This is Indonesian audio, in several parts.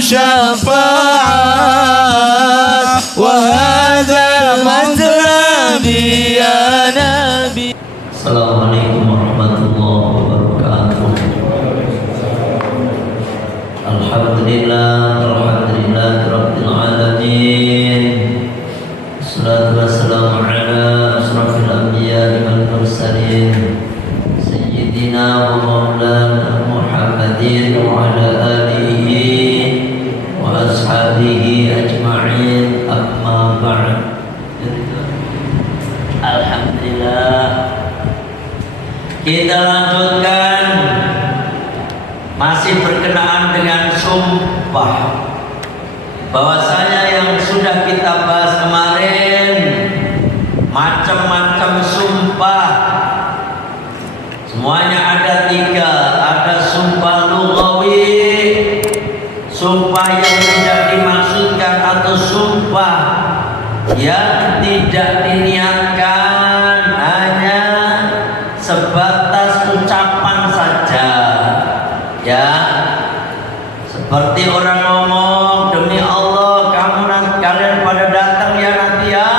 شفاعة وهذا مطلبي يا نبي. السلام عليكم ورحمة الله وبركاته. الحمد لله رب العالمين. الصلاة والسلام على أشرف الأنبياء والمرسلين سيدنا ومولانا محمد وعلى آله وأصحابه أجمعين. أما بعد. Alhamdulillah, kita lanjutkan masih berkenaan dengan sumpah. Bahwasanya yang sudah kita bahas kemarin, macam-macam sumpah. Semuanya ada 3. Ada sumpah lughawi, sumpah yang tidak dimaksudkan, atau sumpah yang tidak diniatkan, hanya sebatas ucapan saja. Ya, seperti orang ngomong, demi Allah kalian pada datang ya nanti ya.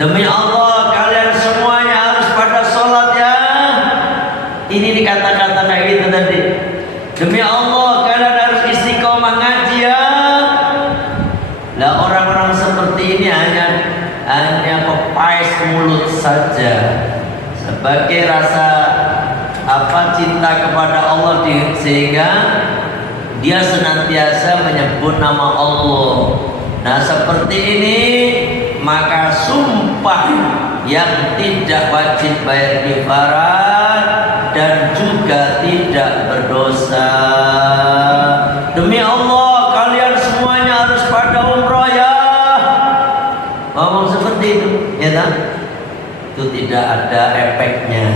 Demi Allah kalian semuanya harus pada sholat ya. Ini kata-kata kayak gitu tadi. Demi Allah kalian harus istiqomah ngaji ya. Lah orang-orang seperti ini hanya pepais mulut saja, sebagai rasa cinta kepada Allah, sehingga dia senantiasa menyebut nama Allah. Nah seperti ini maka sumpah yang tidak wajib bayar kifarat dan juga tidak berdosa. Demi Allah kalian semuanya harus pada umroh ya. Ngomong seperti itu, ya tak? Itu tidak ada efeknya.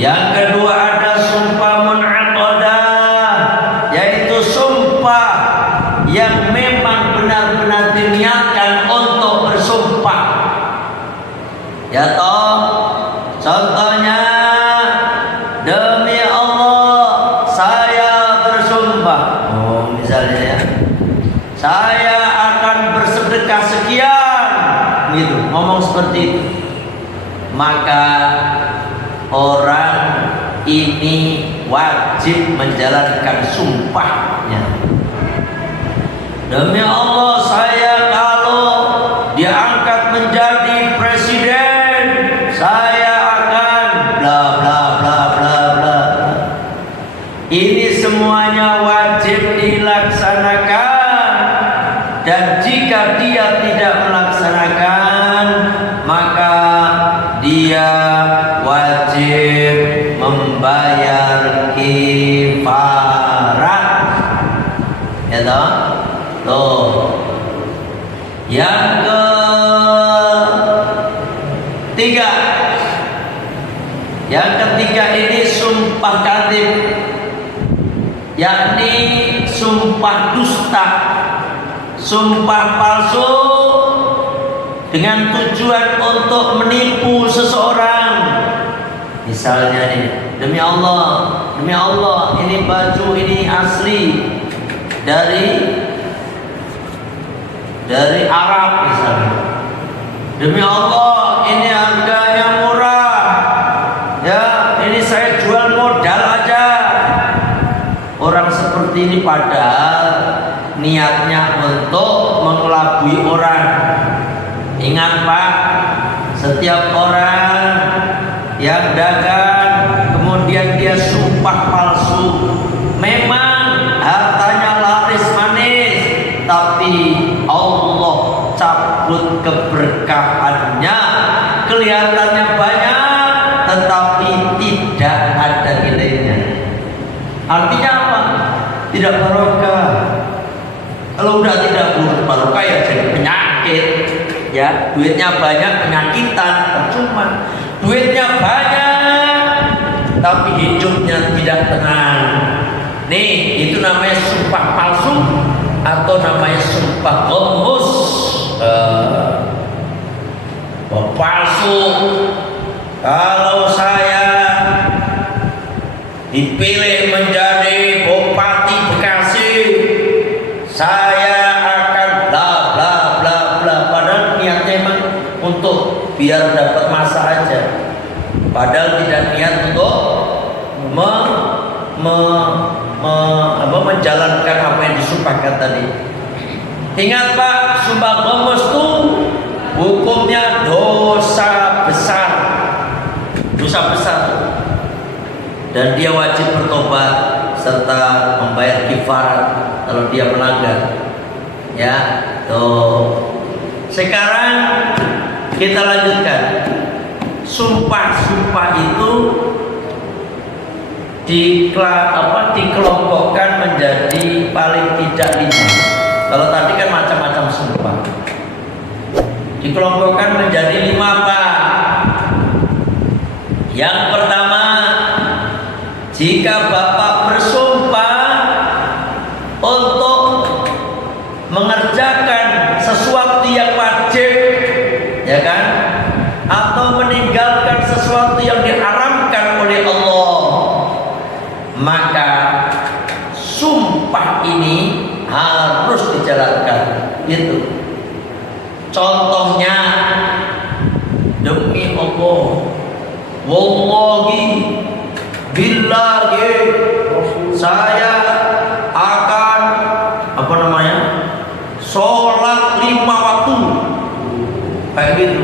Yang kedua ada sumpah mun'aqadah, yaitu sumpah yang memang benar-benar diniatkan untuk bersumpah. Ya toh, contohnya demi Allah saya bersumpah. Oh misalnya ya, saya akan bersedekah sekian, gitu, ngomong seperti itu. Maka orang ini wajib menjalankan sumpahnya. Demi Allah saya kalau diangkat menjadi presiden, saya akan bla bla bla bla bla. Ini semuanya wajib dilaksanakan, dan jika dia tidak melaksanakan maka dia wajib membayar kifarat. Ya toh? Tuh. Yang ketiga. Yang ketiga ini sumpah kadzib, yakni sumpah dusta, sumpah palsu dengan tujuan untuk menipu seseorang. Misalnya nih, demi Allah ini baju ini asli dari Arab misalnya. Demi Allah ini harganya murah. Ya, ini saya jual modal aja. Orang seperti ini padahal niatnya untuk mengelabui orang. Ingat Pak, setiap orang yang dagang kemudian dia sumpah palsu, memang hartanya laris manis, tapi Allah cabut keberkahannya. Kelihatannya banyak tetapi tidak ada nilainya. Artinya apa? Tidak barokah. Kalau udah tidak barokah ya jadi penyakit. Ya, duitnya banyak penyakitan, percuma. Duitnya banyak tapi hidupnya tidak tenang. Nih, itu namanya sumpah palsu atau namanya sumpah ghamus. Palsu. Kalau saya dipilih menjadi Bupati Bekasi, untuk biar dapat masa aja, padahal tidak niat untuk menjalankan apa yang disumpahkan tadi. Ingat Pak, sumpah gomos itu hukumnya dosa besar, dan dia wajib bertobat serta membayar kifarat kalau dia melanggar. Ya, tuh. Sekarang kita lanjutkan. Sumpah-sumpah itu dikelompokkan menjadi paling tidak 5. Kalau tadi kan macam-macam sumpah. Dikelompokkan menjadi 5 Pak. Yang pertama, jika Bapak bersumpah untuk mengerjakan sesuatu yang wajib, ya kan? Atau meninggalkan sesuatu yang diharamkan oleh Allah, maka sumpah ini harus dijalankan. Itu contohnya, demi Allah, wallahi billahi, saya akan sholat 5 waktu, kayak gitu.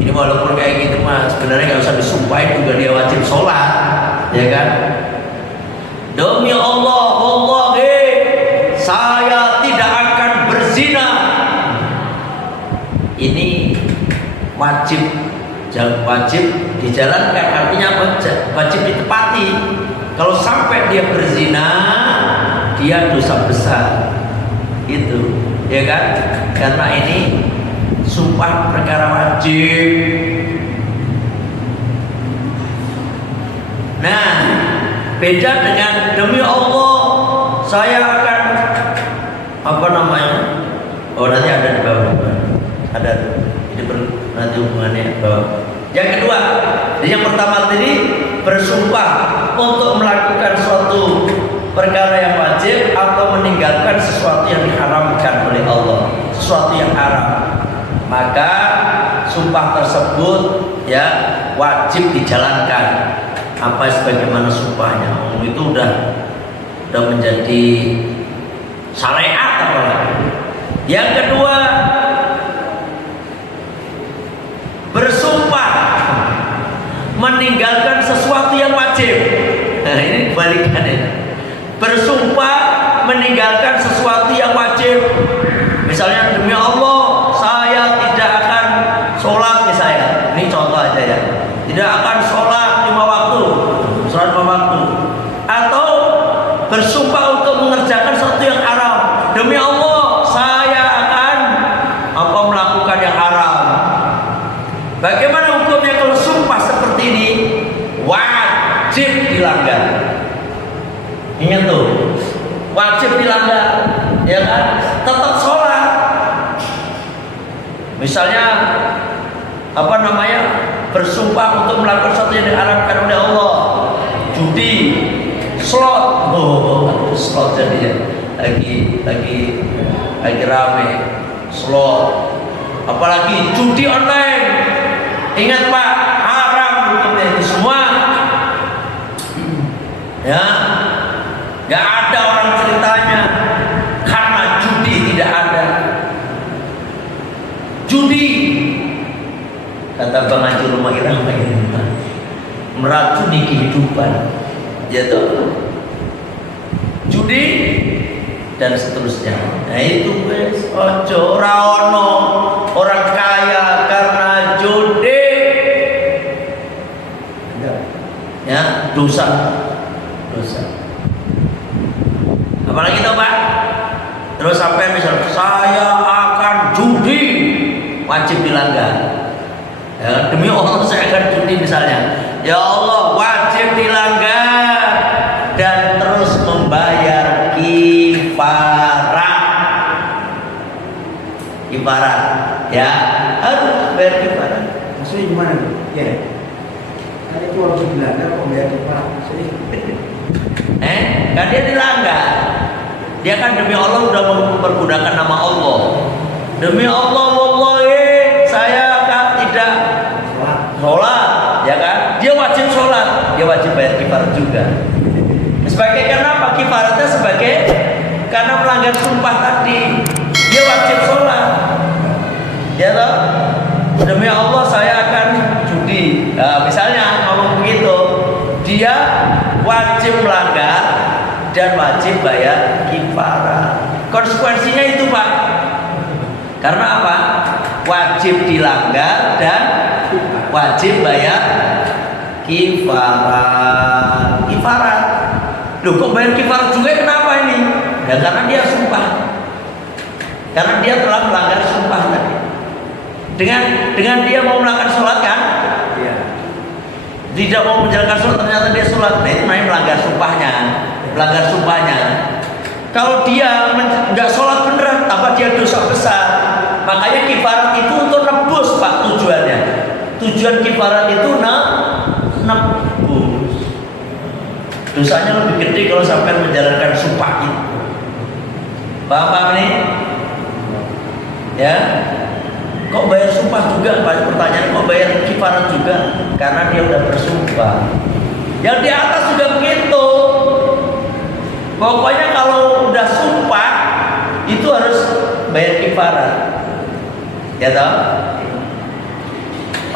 Ini walaupun kayak gitu mas, sebenarnya nggak usah disumpahin juga dia wajib sholat, ya kan? Demi Allah, wallahi, saya tidak akan berzina. Ini wajib dijalankan, artinya wajib ditepati. Kalau sampai dia berzina, dia dosa besar, gitu, ya kan? Karena ini sumpah perkara wajib. Nah, beda dengan demi Allah, saya akan nanti ada di bawah, ada ini nanti hubungannya bawah. Yang kedua, yang pertama tadi bersumpah untuk melakukan suatu perkara yang wajib atau meninggalkan sesuatu yang diharamkan oleh Allah, sesuatu yang haram, maka sumpah tersebut ya wajib dijalankan. Apa sebagaimana sumpahnya, itu udah menjadi syariat apalagi. Yang kedua, bersumpah meninggalkan sesuatu yang wajib. Nah, ini kebalikannya. Bersumpah meninggalkan sesuatu yang wajib. Misalnya, demi Allah, saya tidak akan sholat misalnya. Ini contoh aja ya. Tidak akan sholat 5 waktu. Sholat 5 waktu. Atau bersumpah untuk mengerjakan sesuatu yang haram. Demi Allah, saya akan melakukan yang haram. Bagaimana hukumnya kalau sumpah seperti ini? Wajib dilanggar. Ingat tuh, wajib dilanggar, ya kan? Tetap sholat. Misalnya bersumpah untuk melakukan sesuatu yang diharamkan oleh Allah, judi, slot, slot jadinya lagi rame, slot, apalagi judi online. Ingat Pak, haram hukumnya itu semua. Ya, nggak ada orang ceritanya karena judi tidak ada. Judi, kata Bang Haji Rumah Irama ini, meracuni kehidupan, ya toh. Judi dan seterusnya. Nah itu wes ojo ora ono orang kaya karena judi. Ya, dosa. Apalagi tuh Pak? Terus sampai misal saya akan judi, wajib dilanggar. Ya, demi Allah saya akan judi misalnya. Ya Allah, wajib dilanggar dan terus membayar kifarat. Ya, harus bayar kifarat. Maksudnya gimana nih? Ya. Kan itu harus dilanggar kok bayar kifarat. Maksudnya kan dia dilanggar. Dia kan demi Allah udah mempergunakan nama Allah. Demi Allah, wallahi saya kifarat juga. Sebagai kenapa? Kifaratnya sebagai karena melanggar sumpah tadi. Dia wajib sholat. Ya toh? Demi Allah saya akan judi. Nah, misalnya ngomong begitu, dia wajib melanggar dan wajib bayar kifarat. Konsekuensinya itu Pak. Karena apa? Wajib dilanggar dan wajib bayar kifarat. Kifarat. Loh kok bayar kifarat juga kenapa ini? Ya karena dia sumpah. Karena dia telah melanggar sumpah tadi. Dengan dia mau melanggar sholat kan? Iya. Tidak mau menjalankan sholat ternyata dia sholat. Nah itu namanya melanggar sumpahnya. Melanggar sumpahnya. Kalau dia nggak sholat beneran, apa dia dosa besar? Makanya kifarat itu untuk nebus Pak tujuannya. Tujuan kifarat itu nebus. Dosanya lebih gede kalau sampai menjalankan sumpah itu. Paham ini? Ya. Kok bayar sumpah juga? Pertanyaan kok bayar kifarat juga? Karena dia udah bersumpah. Yang di atas juga begitu. Pokoknya kalau udah sumpah itu harus bayar kifarat. Ya toh?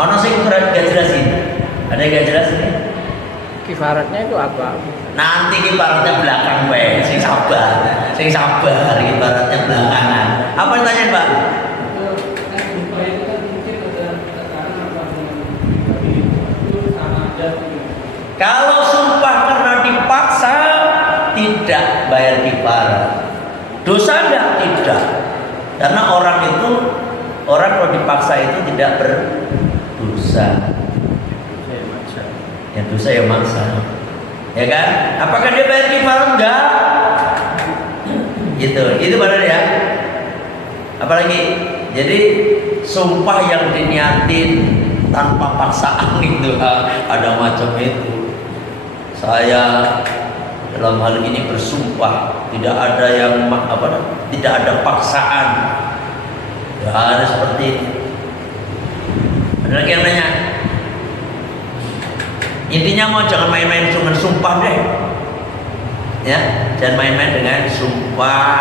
Ono sing gak jelasin. Ada yang gak jelas ini? Kifaratnya itu apa? Nanti kifaratnya belakang Pak. Sing sabar kifaratnya belakangan. Apa yang tanya Pak? Kalau sumpah karena dipaksa tidak bayar kifarat. Dosa enggak? Tidak. Karena orang kalau dipaksa itu tidak berdosa. Ya dosa ya maksa. Ya kan? Apakah dia bayar kifarat? Enggak. Itu benar ya. Apalagi jadi sumpah yang diniatin tanpa paksaan itu ada macam itu. Saya dalam hal ini bersumpah tidak ada yang tidak ada paksaan. Ya harus seperti itu. Ada lagi yang nanya. Intinya mau jangan main-main cuma sumpah deh. Ya, jangan main-main dengan sumpah.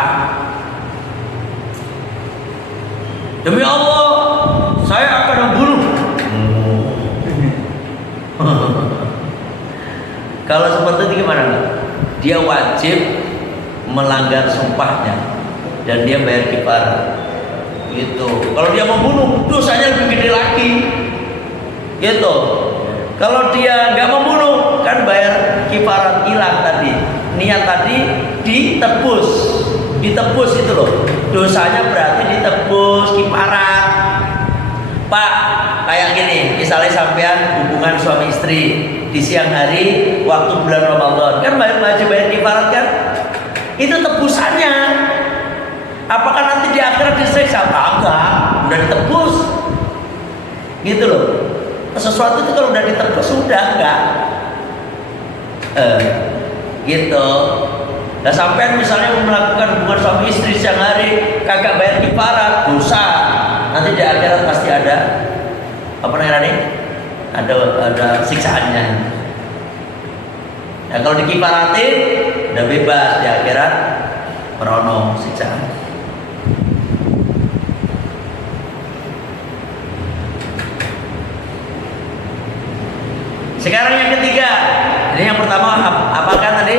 Demi Allah, saya akan membunuh. Kalau seperti itu gimana? Dia wajib melanggar sumpahnya dan dia bayar kifarat. Gitu. Kalau dia membunuh, dosanya lebih gede lagi. Gitu. Kalau dia nggak membunuh, kan bayar kifarat, hilang tadi. Niat tadi ditebus itu loh. Dosanya berarti ditebus kifarat. Pak, kayak gini, misalnya sampean hubungan suami istri di siang hari waktu bulan Ramadan, kan wajib bayar kifarat kan? Itu tebusannya. Apakah nanti di akhirat disiksa? Enggak, udah ditebus. Gitu loh. Sesuatu itu kalau udah ditebus sudah enggak. Gitu. Nah sampean misalnya melakukan hubungan suami istri siang hari kagak bayar kifarat, dosa. Nanti di akhirat pasti ada apa namanya? Ada siksaannya. Nah kalau dikifaratin udah bebas di akhirat, merono siksaan. Sekarang yang ketiga, ini yang pertama apakah tadi?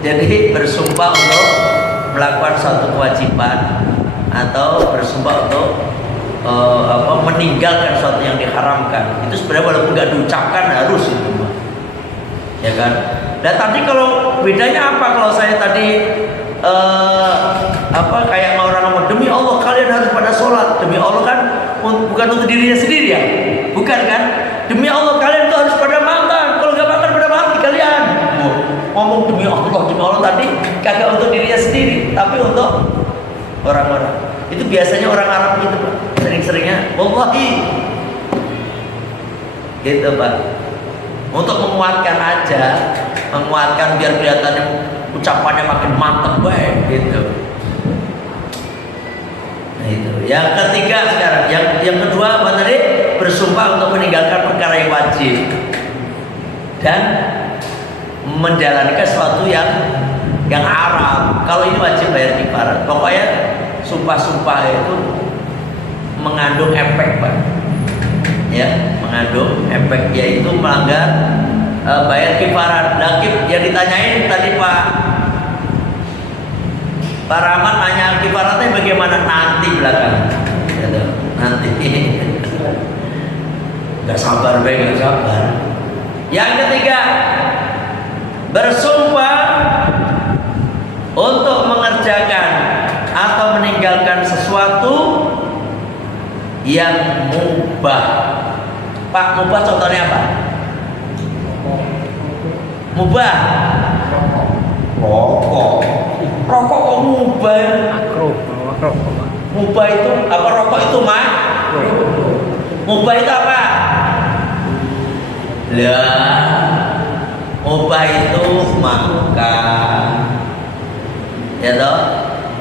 Jadi bersumpah untuk melakukan suatu kewajiban atau bersumpah untuk meninggalkan sesuatu yang diharamkan. Itu sebenarnya walaupun nggak diucapkan harus itu, ya kan? Dan tadi kalau bedanya apa? Kalau saya tadi kayak orang ngomong demi Allah kalian harus pada sholat, demi Allah kan bukan untuk dirinya sendiri ya, bukan kan? Demi Allah kalian tuh harus pada makan, kalau nggak makan pada mati kalian. Ngomong demi Allah tadi kagak untuk dirinya sendiri, tapi untuk orang-orang. Itu biasanya orang Arab gitu Pak, sering-seringnya wallahi gitu Pak, untuk menguatkan aja, menguatkan biar kelihatannya ucapannya makin mantap baik gitu. Nah itu yang ketiga. Sekarang yang kedua apa tadi? Bersumpah untuk meninggalkan perkara yang wajib dan menjalankan sesuatu yang haram. Kalau ini wajib bayar kifarat. Pokoknya sumpah-sumpah itu mengandung efek, Pak. Ya, mengandung efek, yaitu melanggar bayar kifarat. Yang ditanyain tadi Pak Rahman nanya kifaratnya bagaimana, nanti belakang. Ya, nanti. Gak sabar, gak sabar. Yang ketiga, bersumpah untuk mengerjakan atau meninggalkan sesuatu yang mubah. Pak, mubah contohnya apa? Mubah. Rokok. Rokok kok mubah? Makruh. Mubah itu apa? Rokok itu mubah itu apa? Lah, mubah itu makan. Ya toh?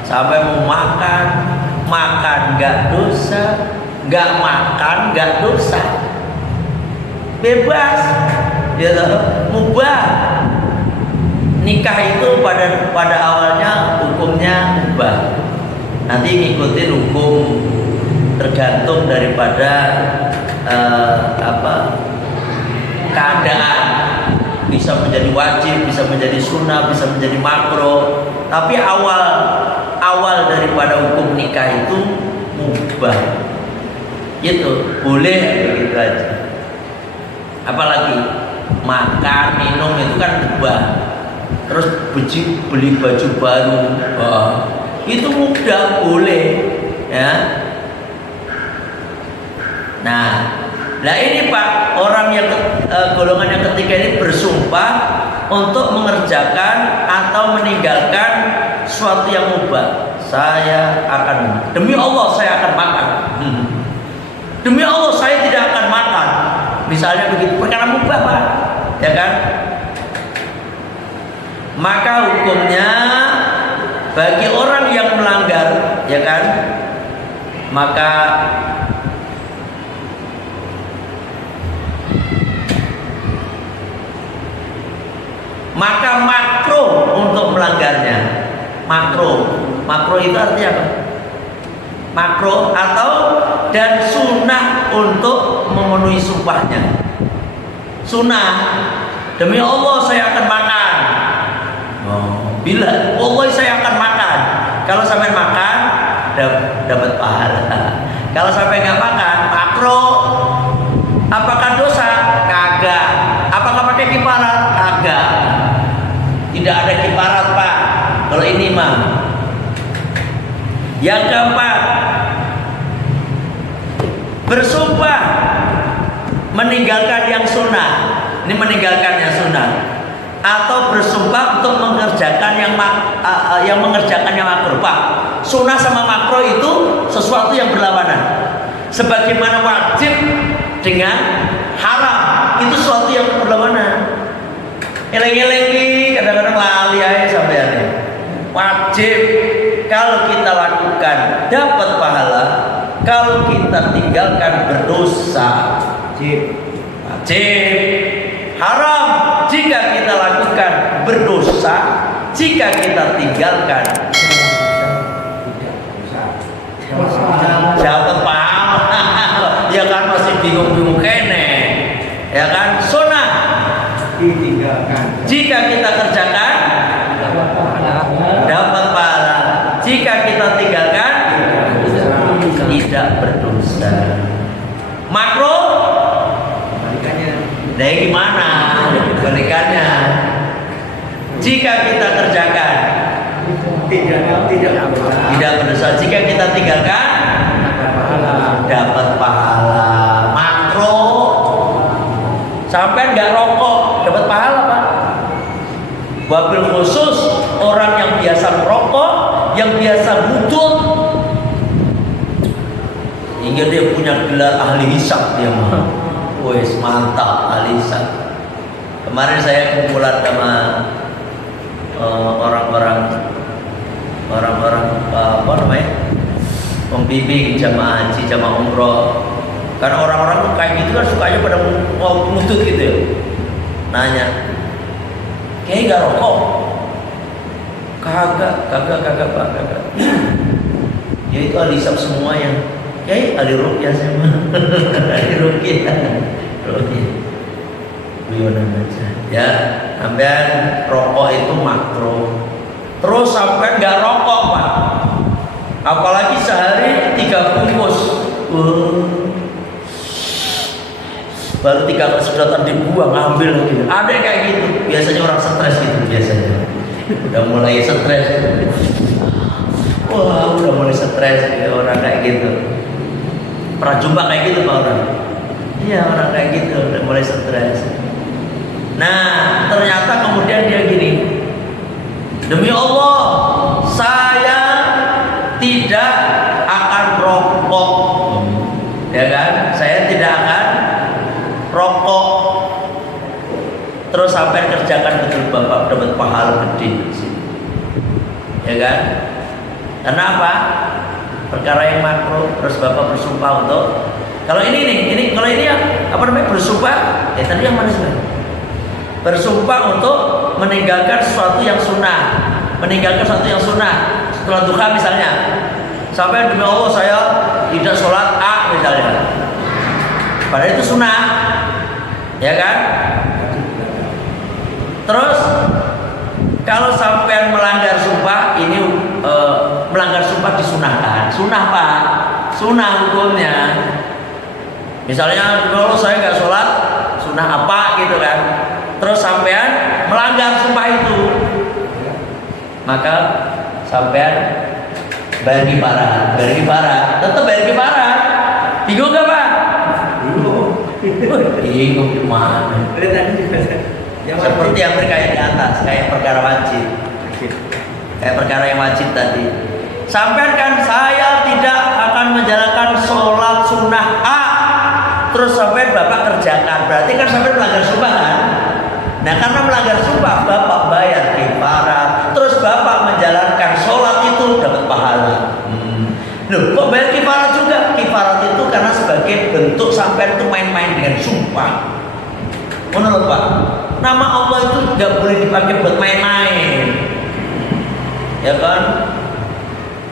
Sampai mau makan gak dosa, gak makan gak dosa, bebas. Ya toh? Mubah. Nikah itu pada awalnya hukumnya mubah. Nanti ngikutin hukum tergantung daripada keadaan. Bisa menjadi wajib, bisa menjadi sunnah, bisa menjadi makruh. Tapi awal daripada hukum nikah itu mubah. Itu boleh begitu aja. Apalagi makan, minum itu kan mubah. Terus beli baju baru, itu mudah, boleh, ya. Nah ini Pak, orang yang golongan yang ketiga ini bersumpah untuk mengerjakan atau meninggalkan sesuatu yang mubah. Demi Allah saya akan makan. Demi Allah saya tidak akan makan. Misalnya begitu, perkara mubah Pak, ya kan? Maka hukumnya bagi orang yang melanggar, ya kan? Maka makruh untuk melanggarnya. Makruh itu artinya apa? Makruh dan sunnah untuk memenuhi sumpahnya. Sunnah, demi Allah saya akan makan. Bila Allah saya akan makan. Kalau sampai makan dapat pahala. Kalau sampai nggak makan, makruh. Apakah dosa? Kagak. Apakah pakai kifarat? Kagak. Tidak ada kifarat Pak. Kalau ini mah. Yang keempat, bersumpah meninggalkan yang sunnah. Ini meninggalkan yang sunnah. Atau bersumpah untuk mengerjakan yang mengerjakan yang makruh. Pak, sunnah sama makruh itu sesuatu yang berlawanan. Sebagaimana wajib dengan haram itu sesuatu yang berlawanan. Eleng-eleng kadang-kadang lali aja sampean. Wajib kalau kita lakukan dapat pahala, kalau kita tinggalkan berdosa. Wajib. Haram jika kita lakukan, berdosa jika kita tinggalkan. Dapat pahala. Ya kan, masih bingung-bingung kene. Ya kan, sunnah ditinggalkan. Jika kita kerjakan dapat pahala. Jika kita tinggalkan tidak berdosa. Makruh dari gimana? Kebalikannya. Jika kita kerjakan tidak berdosa. Jika kita tinggalkan dapat pahala. Makruh. Sampai nggak rokok dapat pahala Pak. Wabil khusus orang yang biasa merokok, yang biasa budut, hingga dia punya gelar ahli hisab dia mah. Wes mantap Alisa. Kemarin saya kumpulan sama orang-orang apa namanya, pembimbing jamaah haji, jamaah umroh. Karena orang-orang tuh kayak gitu kan sukanya pada mau nutut gitu ya. Nanya, Kiai gak rokok? Kagak Pak, kagak. Ya itu ahli hisab semua yang Kiai ahli ruqyah semua. Ahli ruqyah. Gimana aja. Ya, sampean rokok itu makruh. Terus sampean nggak rokok Pak, apalagi sehari 3 bungkus. Baru 3 sedotan dibuang, ambil lagi. Ada yang kayak gitu. Biasanya orang stres gitu biasanya. Udah mulai stres. Wah, udah mulai stres ya, orang kayak gitu. Pernah jumpa kayak gitu Pak orang? Iya, orang kayak gitu udah mulai stres. Nah, ternyata kemudian dia gini. Demi Allah, saya tidak akan rokok. Ya kan? Saya tidak akan rokok. Terus sampai kerjakan betul Bapak dapat pahala gede. Ya kan? Karena apa? Perkara yang makruh. Terus Bapak bersumpah untuk kalau kalau ini ya apa namanya bersumpah? Tadi yang mana sih? Bersumpah untuk meninggalkan sesuatu yang sunnah, meninggalkan sesuatu yang sunnah. Setelah duha misalnya, sampai demi Allah saya tidak sholat A misalnya, padahal itu sunnah, ya kan? Terus kalau sampai melanggar sumpah, ini melanggar sumpah disunahkan, sunnah Pak, sunnah hukumnya. Misalnya demi Allah saya nggak sholat, sunnah apa gitu kan? Terus sampean melanggar sumpah itu, maka sampean bayar kifarah, tetap bayar kifarah. Bingung gak Pak? Bingung gimana? Seperti yang berkait di atas, kayak perkara wajib, kayak perkara yang wajib tadi. Sampean kan saya tidak akan menjalankan sholat sunnah A, terus sampean Bapak kerjakan, berarti kan sampean melanggar sumpah kan? Nah karena melanggar sumpah Bapak bayar kifarah, terus Bapak menjalankan sholat itu dapat pahala. Loh kok bayar kifarah juga? Kifarah itu karena sebagai bentuk sampai itu main-main dengan sumpah. Menurut Pak, nama Allah itu nggak boleh dipakai buat main-main, ya kan?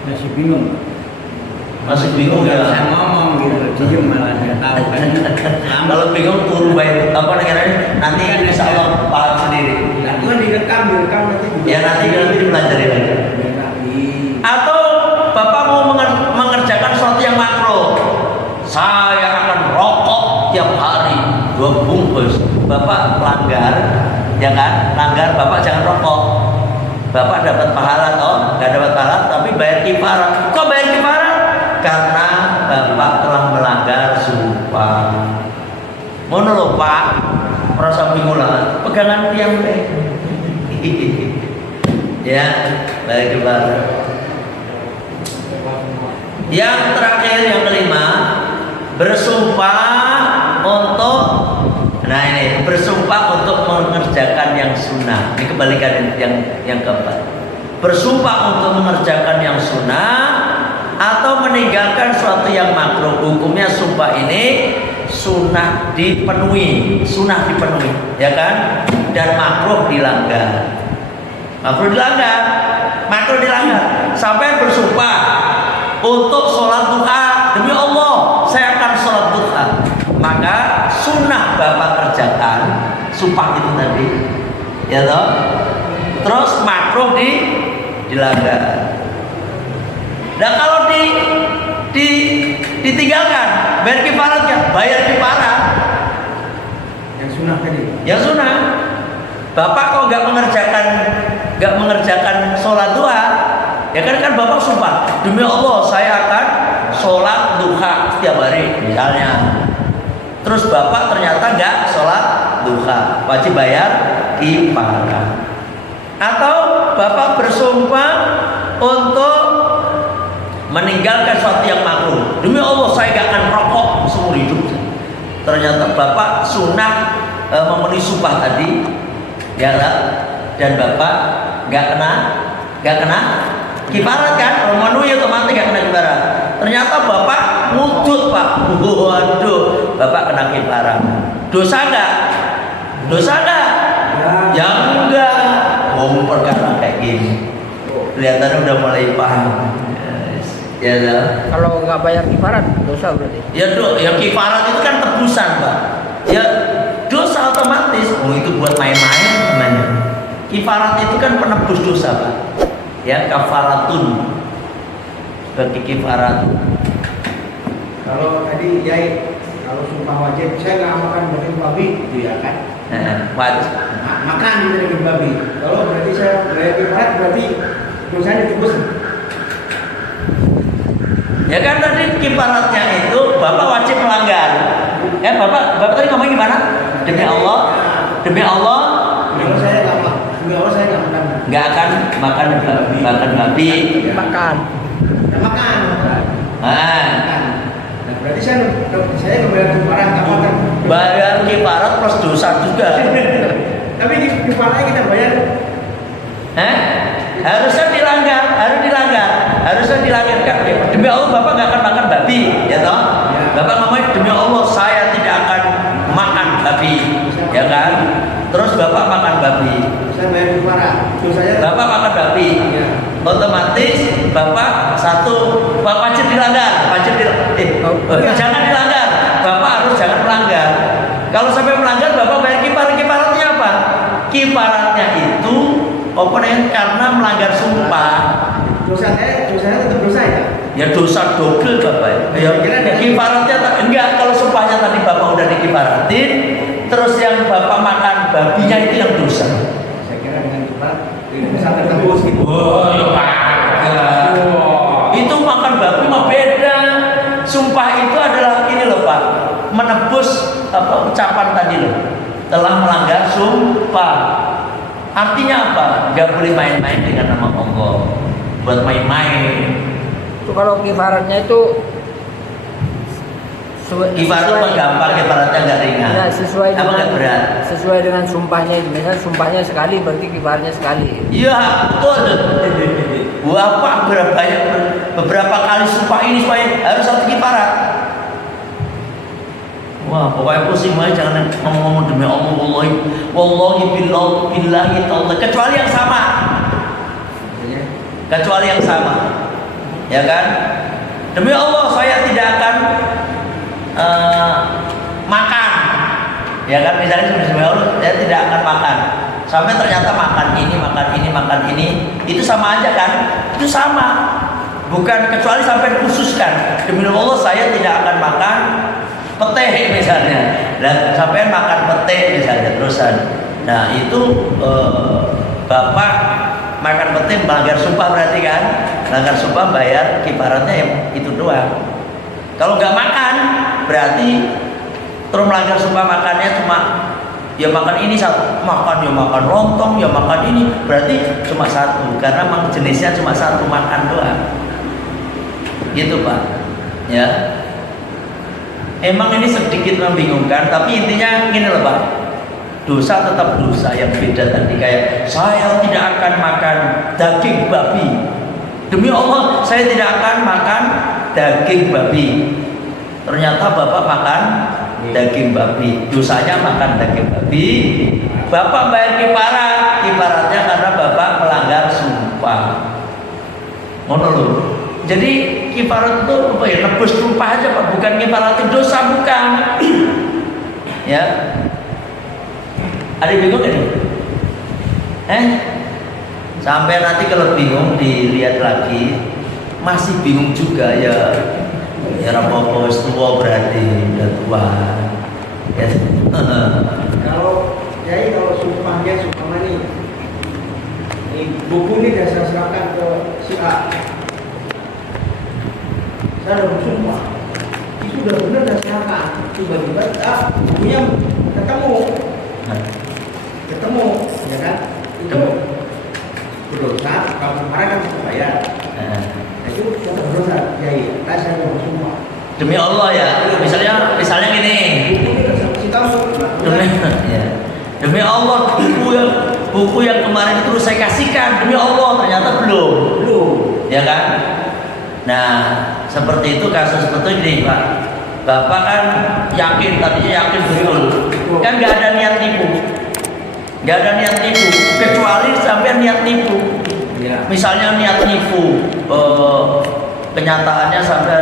Masih bingung. Masih bingung ya? Saya ngomong gitu, diem malah nggak tahu kan. Kalau bingung turun baik apa namanya? Nanti kan insya Allah paham sendiri. Nah, itu kan direkam nanti. Ya nanti dipelajari lagi. Atau Bapak mau mengerjakan sesuatu yang makruh. Saya akan rokok tiap hari 2 bungkus. Bapak langgar, ya kan? Langgar, Bapak jangan rokok. Bapak dapat pahala toh? Nggak dapat pahala, tapi bayar kifarah. Kok bayar kifarah? Karena Bapak telah melanggar sumpah. Ngono lho Pak, merasa bingung lah. Pegangan tiang baik. Ya, baik Pak. Yang terakhir, yang kelima, bersumpah untuk, nah ini bersumpah untuk mengerjakan yang sunnah. Ini kebalikan yang keempat. Bersumpah untuk mengerjakan yang sunnah atau meninggalkan sesuatu yang makruh. Hukumnya sumpah ini sunnah dipenuhi, ya kan? Dan makruh dilanggar. Sampai bersumpah untuk sholat duha, demi Allah saya akan sholat duha, maka sunnah Bapak kerjakan sumpah itu tadi, ya toh? Terus makruh dilanggar. Nah kalau ditinggalkan, bayar kifarah. Yang sunnah tadi. Yang sunnah. Bapak kok nggak mengerjakan sholat duha, ya kan Bapak sumpah, demi Allah saya akan sholat duha setiap hari misalnya. Terus Bapak ternyata nggak sholat duha, wajib bayar kifarah. Atau Bapak bersumpah untuk meninggalkan sesuatu yang makruh, demi Allah saya gak akan rokok seumur hidup. Ternyata Bapak sunnah memenuhi sumpah tadi, ya lah, dan Bapak gak kena kifarat kan? Kalau memenuhi otomatis gak kena kifarat. Ternyata Bapak ngudut Pak, waduh, Bapak kena kifarat. Dosa enggak? Ya enggak. ngomong perkara kayak gini. Kelihatannya udah mulai paham. Ya lah. Kalau nggak bayar kifarat dosa berarti. Ya kifarat itu kan tebusan, Pak. Ya dosa otomatis. Oh itu buat main-main namanya. Kifarat itu kan penebus dosa, Pak. Ya kafaratun. Seperti kifarat. Kalau tadi Yai, kalau sumpah wajib, saya nggak makan daging babi, gitu ya kan? Wajib. Makan gitu daging babi. Kalau berarti saya bayar kifarat, berarti dosanya ditebus. Ya kan tadi kifaratnya itu Bapak wajib melanggar. Ya Bapak tadi ngomong gimana? Demi Allah, demi Allah. Kalau saya nggak makan, demi Allah saya nggak makan. Nggak akan makan babi. Makan. Ya, makan. Nah, Nah, berarti saya nggak bayar kifarat, nggak makan. bayar kifarat plus dosa juga. Tapi kifaratnya kita bayar. Harusnya dilanggar. Kan? Demi Allah Bapak nggak akan makan babi, ya toh? Ya. Bapak ngomong demi Allah saya tidak akan makan babi, ya kan? Terus Bapak makan babi. Saya bayar kifarat. Dosanya. Bapak makan babi, Ya. otomatis Bapak wajib dilanggar, jangan dilanggar. Bapak harus jangan melanggar. Kalau sampai melanggar, Bapak bayar kifaratnya apa? Kifaratnya itu karena melanggar sumpah. Dosanya tetap dosa ya. Ya dosa double Bapak. Ya kifaratnya enggak, kalau sumpahnya tadi Bapak udah dikifaratin, terus yang Bapak makan babinya itu yang dosa. Saya kira dengan kifarat bisa tertebus gitu. Oh, ya kagak. Itu makan babi mah beda. Sumpah itu adalah ini loh Pak, menebus ucapan tadi loh. Telah melanggar sumpah. Artinya apa? Gak boleh main-main dengan nama Allah. Buat main-main. Itu kalau kifaratnya itu Kifarat mah gampang, kifaratnya nggak ringan. Ya, sesuai Apa nggak berat? Sesuai dengan sumpahnya itu. Misalnya sumpahnya sekali berarti kifaratnya sekali. Iya, betul. Beberapa kali sumpah ini supaya harus satu kifarat. Wah, pokoknya pusing aja, jangan ngomong demi Allah, wallahi billahi ta'ala, kecuali yang sama. Ya kan? Demi Allah saya tidak akan makan. Ya kan, misalnya demi Allah saya tidak akan makan. Sampai ternyata makan ini, itu sama aja kan? Itu sama. Bukan kecuali sampai dikhususkan. Demi Allah saya tidak akan makan pete misalnya, dan sampai makan pete misalnya terusan. Nah itu Bapak makan pete melanggar sumpah berarti kan? Melanggar sumpah bayar kifaratnya yang itu doang. Kalau nggak makan berarti terus melanggar sumpah makannya cuma ya makan ini satu, makan lontong, ya makan ini, berarti cuma satu karena memang jenisnya cuma satu, makan doang. Gitu Pak. Ya. Emang ini sedikit membingungkan, tapi intinya gini loh Pak, dosa tetap dosa. Yang beda tadi kayak saya tidak akan makan daging babi, demi Allah saya tidak akan makan daging babi. Ternyata Bapak makan daging babi, dosanya makan daging babi. Bapak bayar kifaratnya karena Bapak melanggar sumpah. Ngono loh. Jadi kifarat itu apa ya? Nebus sumpah aja Pak, bukan kifaratin dosa, bukan. Ya. Ada bingung gak nih? Sampai nanti kalau bingung dilihat lagi, masih bingung juga ya. Ya rapopo wis tua berarti udah tua. Ya. Kalau sumpahnya sumpah nih, buku ini saya serahkan ke si A. Saya udah bersumpah, itu udah benar dan serahkan. Tiba-tiba bukunya ketemu, ya kan? Itu berdosa. Kalau kemarin kan bisa bayar. Itu tetap berdosa. Ya iya, saya udah bersumpah. Demi Allah ya. Misalnya gini. Demi Allah buku yang kemarin itu saya kasihkan, demi Allah ternyata belum. Ya kan? Nah, seperti itu kasus seperti ini Pak. Bapak kan tadinya yakin betul. Kan nggak ada niat tipu. nggak ada niat nipu, kecuali sampai niat nipu. Ya. Misalnya niat nipu, kenyataannya sampai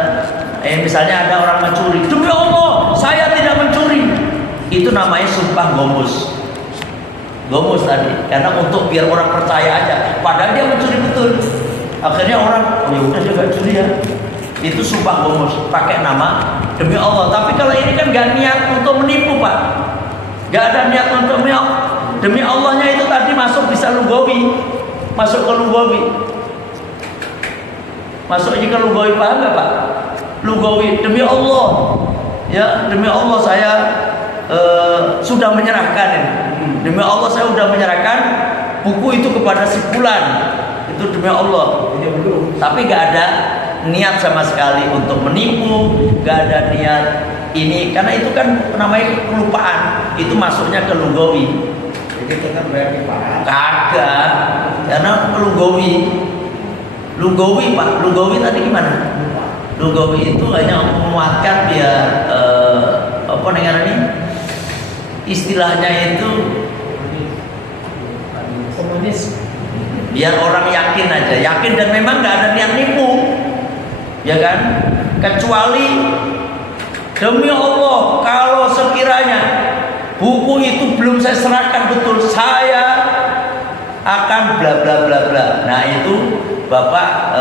misalnya ada orang mencuri, demi Allah saya tidak mencuri, itu namanya sumpah gomus. Gomus tadi, karena untuk biar orang percaya aja, padahal dia mencuri betul. Akhirnya orang, oh ya udah dia gak curi ya. Itu sumpah gomus, pakai nama demi Allah. Tapi kalau ini kan gak niat untuk menipu Pak, gak ada niat untuk demi Allahnya itu tadi masuk bisa lugawi, masuk ke lugawi, masuk aja ke lugawi, paham gak Pak? Lugawi demi Allah, ya demi Allah saya sudah menyerahkan ini. Demi Allah saya sudah menyerahkan buku itu kepada si fulan. Itu demi Allah. Tapi gak ada niat sama sekali untuk menipu, gak ada niat ini, karena itu kan namanya kelupaan. Itu masuknya ke lugawi. Jadi tetap bayar kifarat. Kagak, karena lugawi. Lugawi Pak, lugawi tadi gimana? Lugawi itu hanya menguatkan biar apa namanya ini? Istilahnya itu Komunis. biar orang yakin aja, yakin dan memang nggak ada niat nipu, ya kan? Kecuali demi Allah kalau sekiranya buku itu belum saya serahkan betul, saya akan bla bla bla bla. Nah itu Bapak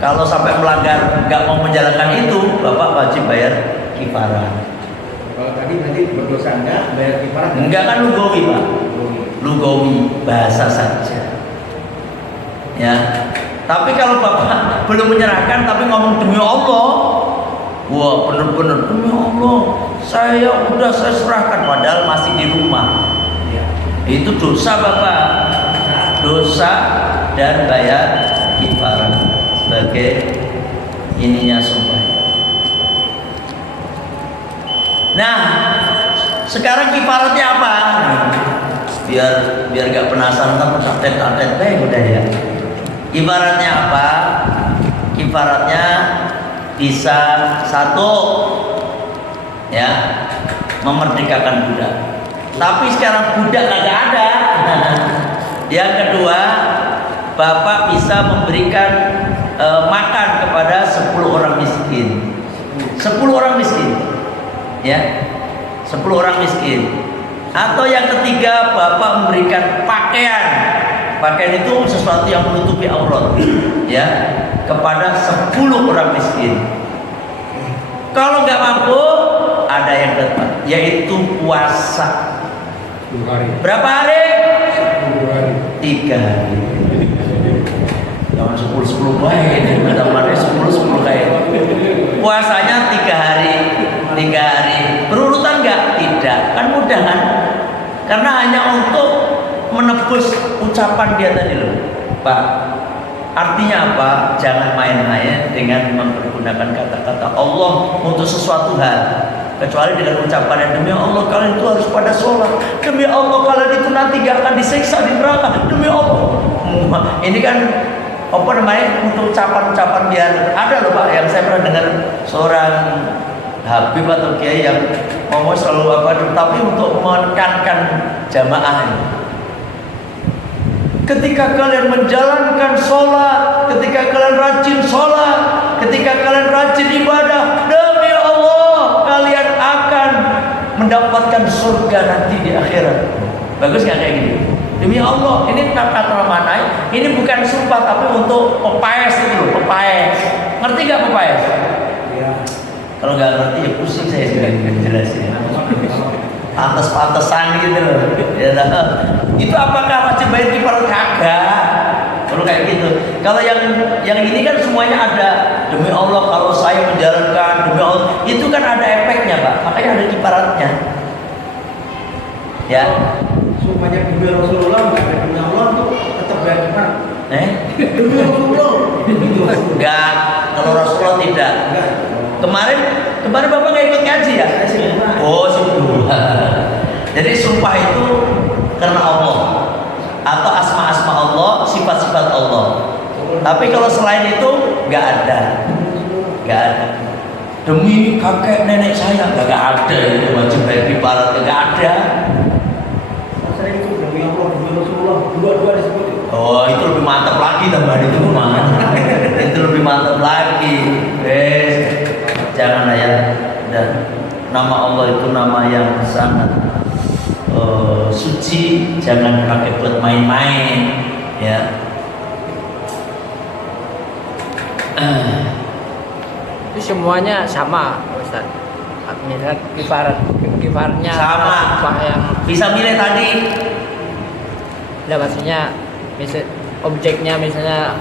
kalau sampai melanggar nggak mau menjalankan itu, Bapak wajib bayar kifarah. Kalau tadi nanti berdosa enggak bayar kifarat? Enggak kan lugawi Pak, lugawi bahasa saja. Ya, tapi kalau Bapak belum menyerahkan tapi ngomong demi Allah, wah bener-bener demi Allah, saya serahkan padahal masih di rumah. Ya. Itu dosa Bapak, dosa dan bayar kifarah sebagai ininya sumpah. Nah, sekarang kifaratnya apa? Biar gak penasaran kan tatet udah ya. Kifaratnya apa? Kifaratnya bisa satu, ya, memerdekakan budak. Tapi sekarang budak kagak ada. Yang kedua, Bapak bisa memberikan makan kepada 10 orang miskin. 10 orang miskin. Ya, 10 orang miskin. Atau yang ketiga, Bapak memberikan pakaian. Pakaian itu sesuatu yang menutupi aurat, ya, kepada 10 orang miskin. Kalau nggak mampu, ada yang kedua, yaitu puasa. 10 hari. Berapa hari? 10 hari. 3 hari. Jangan 10 baik, teman-teman 10 kayak. Puasanya 3 hari. 3 hari berurutan nggak? Tidak, kan mudah kan? Karena hanya untuk menebus ucapan dia tadi loh, Pak. Artinya apa? Jangan main-main dengan mempergunakan kata-kata Allah untuk sesuatu hal, kecuali dengan ucapan yang demi Allah kalian itu harus pada sholat, demi Allah kalian itu nanti gak akan disiksa di neraka, demi Allah. Ini kan apa namanya, untuk ucapan-ucapan biar ada loh Pak, yang saya pernah dengar seorang Habib atau kiai yang ngomong selalu apa, tapi untuk menekankan jamaah ini. Ketika kalian menjalankan sholat, ketika kalian rajin sholat, ketika kalian rajin ibadah, demi Allah kalian akan mendapatkan surga nanti di akhirat. Bagus nggak kayak gini? Demi Allah, ini kata mana? Ini bukan sumpah tapi untuk pepaes itu loh, pepaes. Ngerti nggak pepaes? Ya. Kalau nggak ngerti ya pusing saya juga jelasin. Pantes-pantesan gitu loh. Ya, itu apakah wajib bayar kifarat? Kagak. Kalau kayak gitu. Kalau yang ini kan semuanya ada. Demi Allah kalau saya menjalankan, demi Allah, itu kan ada efeknya Pak. Makanya ada kifaratnya. Ya. Sumpahnya demi Rasulullah nggak ada demi Allah tuh tetap bayar kifarat. Demi Rasulullah. Enggak. Kalau Rasulullah tidak. Enggak. Kemarin Bapak nggak ikut ngaji ya? Oh, sumpah. Jadi sumpah itu karena Allah atau asma-asma Allah, sifat-sifat Allah. Tapi kalau selain itu nggak ada. Demi kakek nenek saya nggak ada, itu wajib bayar kifarat, nggak ada. Saya Allah, dua-dua disebut. Oh, itu lebih mantap lagi tambahan itu mana? Itu lebih mantap lagi. Janganlah ya. Dan nama Allah itu nama yang sangat suci, jangan pakai buat main-main, ya. Itu semuanya sama, Ustaz. Misalnya kifaratnya Sama. sumpah yang Bisa milih tadi. Nah, maksudnya objeknya misalnya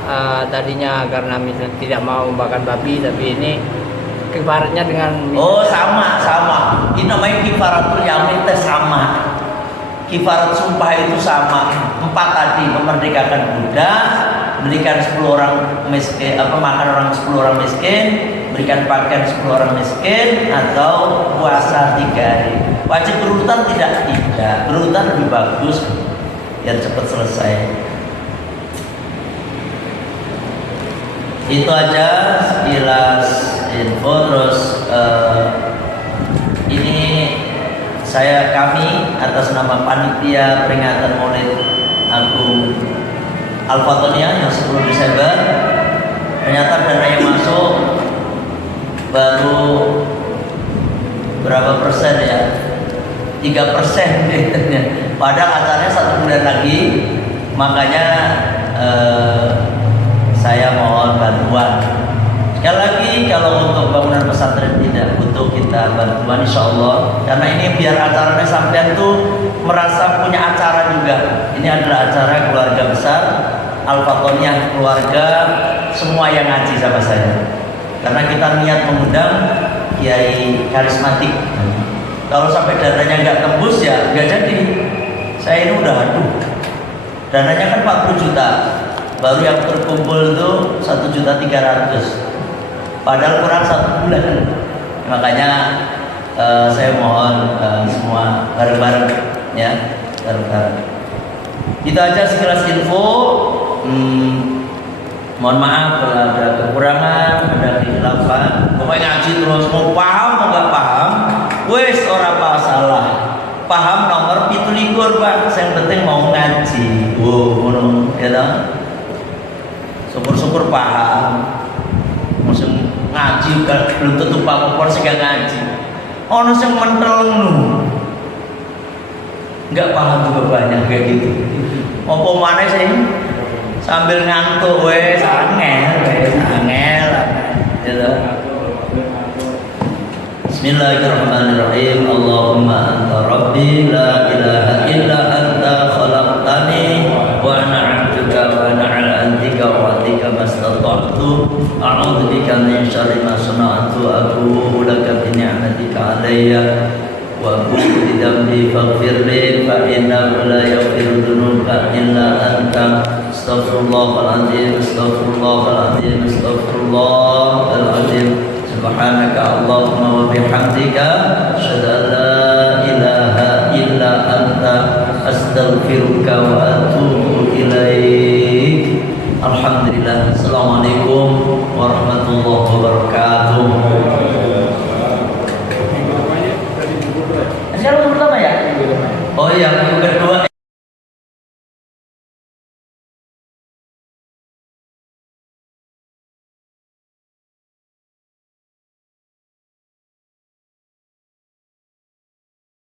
tadinya karena misalnya tidak mau makan babi, tapi ini kifaratnya dengan Oh, sama. Ini namanya kifaratul yamin teh sama. Kifarat sumpah itu sama. 4 tadi, memerdekakan budak, berikan 10 orang miskin, makan orang 10 orang miskin, berikan pakaian 10 orang miskin, atau puasa 3 hari. Wajib berurutan tidak? Tidak. Berurutan lebih bagus biar cepat selesai. Itu aja sekilas info. Terus ini kami atas nama panitia peringatan Maulid Agung Al-Fatoniyah yang 10 Desember, ternyata dana yang masuk baru berapa persen ya? 3% katanya. Padahal acaranya 1 bulan lagi, makanya saya mohon bantuan. Sekali lagi, kalau untuk bangunan pesantren tidak butuh kita bantuan, insya Allah. Karena ini biar acaranya sampean tuh merasa punya acara juga. Ini adalah acara keluarga besar Al-Fatoniyah, keluarga semua yang ngaji sama saya. Karena kita niat mengundang kiai karismatik. Kalau sampai dananya nggak tembus ya nggak jadi. Saya ini udah dananya kan 40 juta. Baru yang terkumpul itu 1.300.000. Padahal kurang 1 bulan. Makanya saya mohon semua bareng-bareng ya, bareng-bareng. Itu aja sekilas info. Mohon maaf kalau ada kekurangan, ada kekhilafan. Pokoknya ngaji terus, mau paham mau nggak paham, wes ora salah. Paham nomor 17 Pak. Yang penting mau ngaji. Ngono ya toh. Syukur-syukur paham. Musim ngaji belum tentu Pak Kopor sing ngaji. Ono sing mentel ngono. Enggak paham juga banyak kayak gitu. Apa mana sih? Sambil ngantuk wes angel. Gitu. Bismillahirrahmanirrahim. Allahumma anta rabbi la ilaha illa anta khalaqtani wa ana 'abduka wa ana 'ala antika wa atika mastata'tu a'udzu bika min syarri ma sana'tu aqulu laka bi ni'matika 'alayya wa aqulu bi dhanbi faghfir li fa innahu la yaghfiru dhunuba illa anta astaghfirullahal azim subhanaka Allahumma wa bihamdika asyhadu an la ilaha illa anta astaghfiruka wa atubu ilaik. Alhamdulillah. Assalamualaikum warahmatullahi wabarakatuh. Sekarang pertama ya? Oh iya, minggu kedua